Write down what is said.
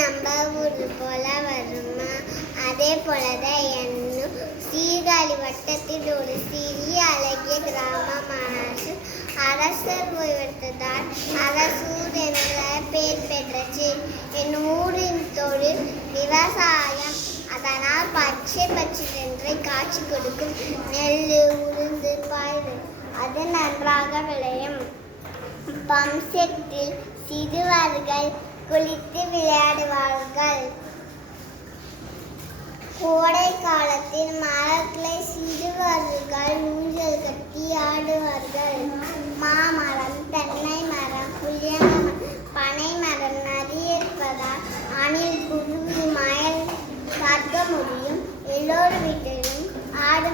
நம்ம ஊரு போல வருமா? அதே போலதான் என்னும் சீர்காழி வட்டத்தில் ஒரு சிறிய அழகிய கிராமமானது. அரசர் ஓய்வெடுத்ததால் அரசூர் என்ற பெயர் பெற்றது. என் ஊரின் தொழில் விவசாயம். அதனால் பச்சை பச்சையென்று காட்சி கொடுக்கும். நெல், உளுந்து, பயிர் அது நன்றாக விளையும். பம்பெட்டில் சிறுவர்கள் குளித்து விளையாடுவார்கள். கோடை காலத்தில் மரங்களை சிறுவர்கள் ஊஞ்சல் கட்டி ஆடுவார்கள். மாமரம், தென்னை மரம், புளிய மரம், பனை மரம் நிறைய இருப்பதால் அணில், குருவி, மயில் கற்க முடியும். எல்லோரும் வீட்டிலும் ஆடு